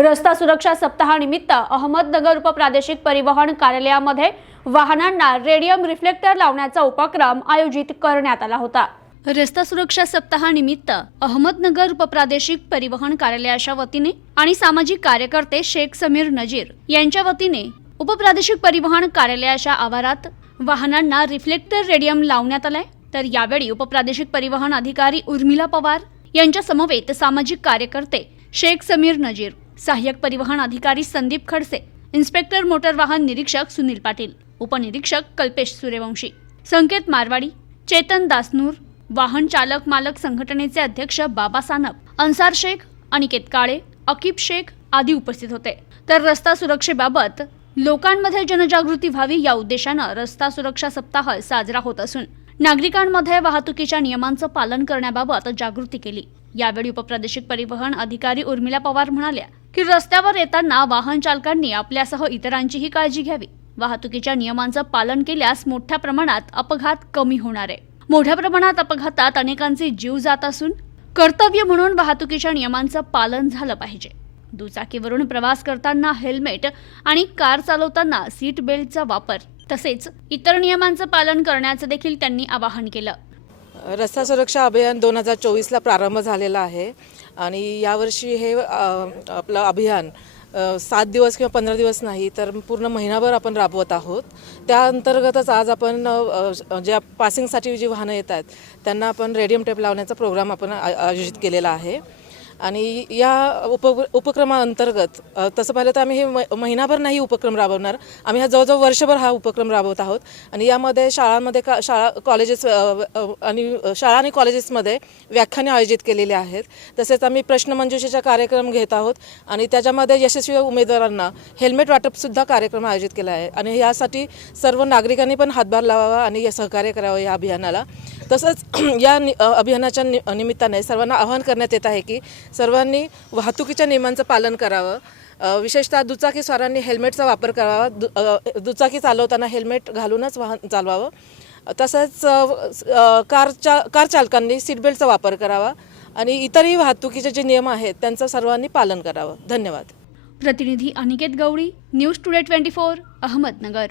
रस्ता सुरक्षा सप्ताहानिमित्त अहमदनगर उपप्रादेशिक परिवहन कार्यालयामध्ये वाहनांना रेडियम रिफ्लेक्टर लावण्याचा उपक्रम आयोजित करण्यात आला होता. रस्ता सुरक्षा सप्ताहानिमित्त अहमदनगर उपप्रादेशिक परिवहन कार्यालयाच्या वतीने आणि सामाजिक कार्यकर्ते शेख समीर नजीर यांच्या वतीने उपप्रादेशिक परिवहन कार्यालयाच्या आवारात वाहनांना रिफ्लेक्टर रेडियम लावण्यात आलाय. तर यावेळी उपप्रादेशिक परिवहन अधिकारी उर्मिला पवार यांच्या समवेत सामाजिक कार्यकर्ते शेख समीर नजीर सहाय्यक परिवहन अधिकारी संदीप खडसे इन्स्पेक्टर मोटर वाहन निरीक्षक सुनील पाटील उपनिरीक्षक कल्पेश सूर्यवंशी संकेत मारवाडी चेतन दासनूर वाहन चालक मालक संघटनेचे अध्यक्ष बाबा सानप अन्सार शेख अनिकेत काळे अकीब शेख आदी उपस्थित होते. तर रस्ता सुरक्षेबाबत लोकांमध्ये जनजागृती व्हावी या उद्देशानं रस्ता सुरक्षा सप्ताह साजरा होत असून नागरिकांमध्ये वाहतुकीच्या नियमांचं पालन करण्याबाबत जागृती केली. यावेळी उपप्रादेशिक परिवहन अधिकारी उर्मिला पवार म्हणाल्या की रस्त्यावर येताना वाहन चालकांनी आपल्यासह इतरांचीही काळजी घ्यावी. वाहतुकीच्या नियमांचं पालन केल्यास मोठ्या प्रमाणात अपघात कमी होणार आहे. मोठ्या प्रमाणात अपघातात अनेकांचे जीव जात असून कर्तव्य म्हणून वाहतुकीच्या नियमांचं पालन झालं पाहिजे. दुचाकीवरून प्रवास करताना हेल्मेट आणि कार चालवताना सीट बेल्टचा वापर तसेच इतर नियमांचं पालन करण्याचं देखील त्यांनी आवाहन केलं. रस्ता सुरक्षा अभियान दोन हजार चोवीसला प्रारंभ झालेला आहे. आणि यावर्षी हे आपलं अभियान सात दिवस किंवा पंधरा दिवस नाही तर पूर्ण महिनाभर आपण राबवत आहोत. त्या अंतर्गतच आज आपण ज्या पासिंगसाठी जी वाहनं येत आहेत त्यांना आपण रेडियम टेप लावण्याचा प्रोग्राम आपण आयोजित केलेला आहे. आणि या उप उपक्रमाअंतर्गत तसं पाहिलं तर आम्ही हे म- महिनाभर नाही उपक्रम राबवणार. आम्ही हा जवळजवळ वर्षभर हा उपक्रम राबवत आहोत. आणि यामध्ये शाळांमध्ये का शाळा कॉलेजेस आणि शाळा आणि कॉलेजेसमध्ये व्याख्याने आयोजित केलेली आहेत. तसेच आम्ही प्रश्नमंजुषेचा कार्यक्रम घेत आहोत. आणि त्याच्यामध्ये यशस्वी उमेदवारांना हेल्मेट वाटपसुद्धा कार्यक्रम आयोजित केला आहे. आणि यासाठी सर्व नागरिकांनी पण हातभार लावावा आणि या सहकार्य करावं या अभियानाला. तसंच या नि- अभियानाच्या नि निमित्ताने सर्वांना आवाहन करण्यात येत आहे की सर्वांनी वाहतुकीच्या नियमांचं पालन करावं. विशेषतः दुचाकी स्वारांनी हेल्मेटचा वापर करावा. दु दुचाकी चालवताना हेल्मेट घालूनच वाहन चालवावं. तसंच कारच्या कार चालकांनी सीटबेल्टचा वापर करावा आणि इतरही वाहतुकीचे जे नियम आहेत त्यांचं सर्वांनी पालन करावं. धन्यवाद. प्रतिनिधी Aniket Gawali news today twenty four Ahmednagar.